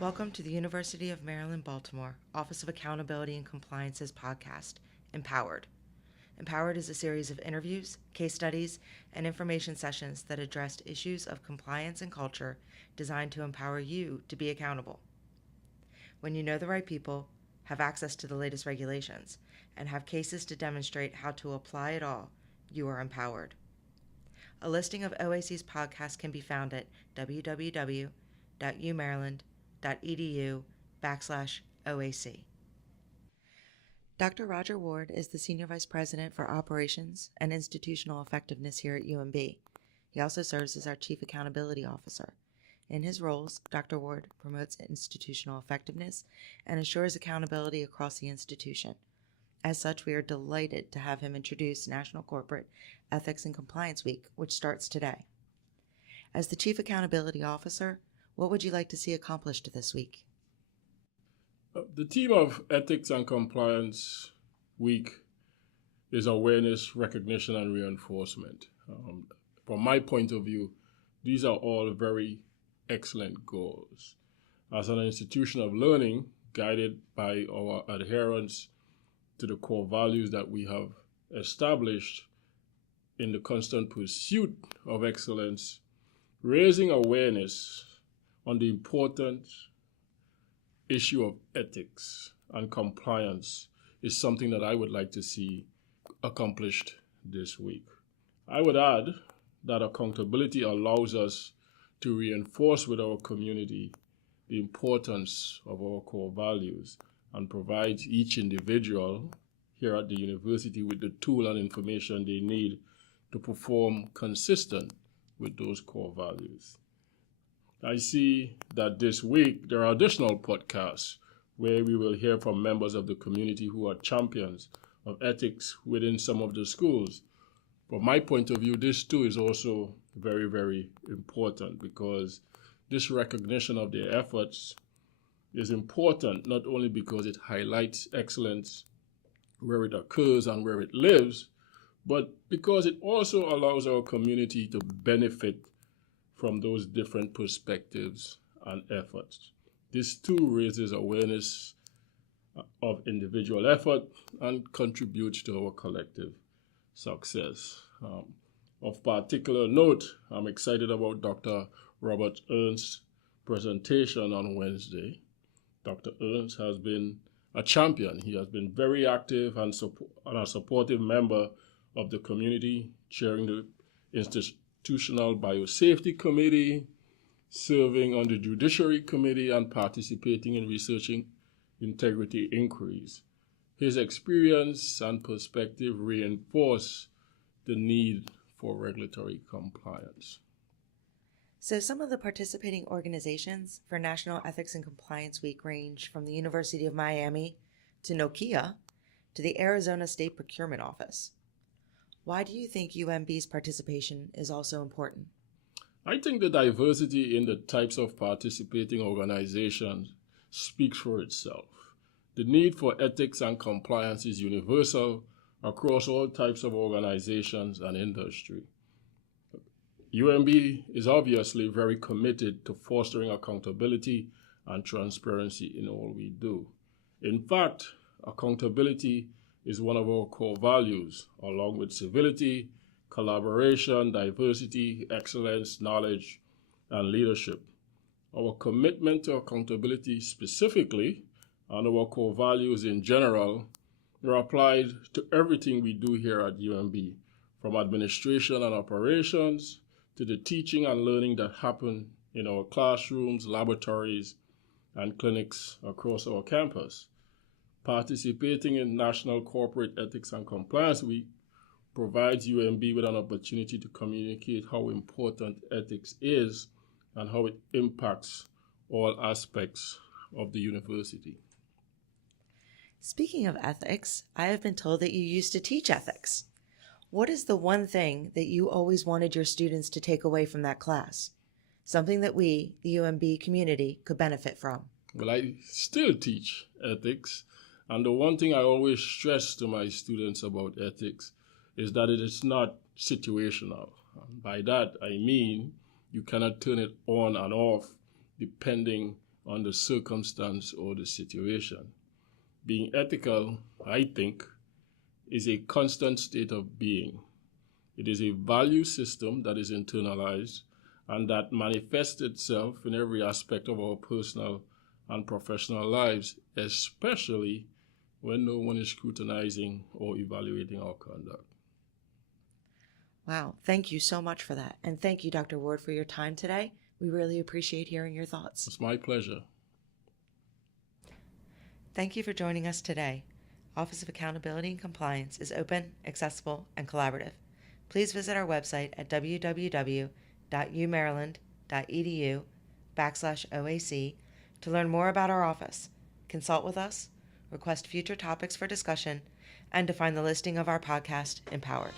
Welcome to the University of Maryland, Baltimore Office of Accountability and Compliance's podcast, Empowered. Empowered is a series of interviews, case studies, and information sessions that address issues of compliance and culture designed to empower you to be accountable. When you know the right people, have access to the latest regulations, and have cases to demonstrate how to apply it all, you are empowered. A listing of OAC's podcasts can be found at www.umaryland.edu/OAC. Dr. Roger Ward is the Senior Vice President for Operations and Institutional Effectiveness here at UMB. He also serves as our Chief Accountability Officer. In his roles, Dr. Ward promotes institutional effectiveness and ensures accountability across the institution. As such, we are delighted to have him introduce National Corporate Ethics and Compliance Week, which starts today. As the Chief Accountability Officer, what would you like to see accomplished this week? The theme of Ethics and Compliance Week is awareness, recognition, and reinforcement. From my point of view, these are all very excellent goals. As an institution of learning, guided by our adherence to the core values that we have established in the constant pursuit of excellence, raising awareness on the important issue of ethics and compliance is something that I would like to see accomplished this week. I would add that accountability allows us to reinforce with our community the importance of our core values and provides each individual here at the university with the tool and information they need to perform consistent with those core values. I see that this week there are additional podcasts where we will hear from members of the community who are champions of ethics within some of the schools. From my point of view, this too is also very, very important because this recognition of their efforts is important not only because it highlights excellence where it occurs and where it lives, but because it also allows our community to benefit from those different perspectives and efforts. This too raises awareness of individual effort and contributes to our collective success. Of particular note, I'm excited about Dr. Robert Ernst's presentation on Wednesday. Dr. Ernst has been a champion. He has been very active and a supportive member of the community, chairing the Institutional Biosafety Committee, serving on the Judiciary Committee, and participating in researching integrity inquiries. His experience and perspective reinforce the need for regulatory compliance. So some of the participating organizations for National Ethics and Compliance Week range from the University of Miami to Nokia to the Arizona State Procurement Office. Why do you think UMB's participation is also important? I think the diversity in the types of participating organizations speaks for itself. The need for ethics and compliance is universal across all types of organizations and industry. UMB is obviously very committed to fostering accountability and transparency in all we do. In fact, accountability is one of our core values, along with civility, collaboration, diversity, excellence, knowledge, and leadership. Our commitment to accountability specifically, and our core values in general, are applied to everything we do here at UMB, from administration and operations to the teaching and learning that happen in our classrooms, laboratories, and clinics across our campus. Participating in National Corporate Ethics and Compliance Week provides UMB with an opportunity to communicate how important ethics is and how it impacts all aspects of the university. Speaking of ethics, I have been told that you used to teach ethics. What is the one thing that you always wanted your students to take away from that class? Something that we, the UMB community, could benefit from? Well, I still teach ethics, and the one thing I always stress to my students about ethics is that it is not situational. By that, I mean you cannot turn it on and off depending on the circumstance or the situation. Being ethical, I think, is a constant state of being. It is a value system that is internalized and that manifests itself in every aspect of our personal and professional lives, especially when no one is scrutinizing or evaluating our conduct. Wow, thank you so much for that. And thank you, Dr. Ward, for your time today. We really appreciate hearing your thoughts. It's my pleasure. Thank you for joining us today. Office of Accountability and Compliance is open, accessible, and collaborative. Please visit our website at www.umaryland.edu/OAC to learn more about our office, consult with us, request future topics for discussion, and to find the listing of our podcast, Empowered.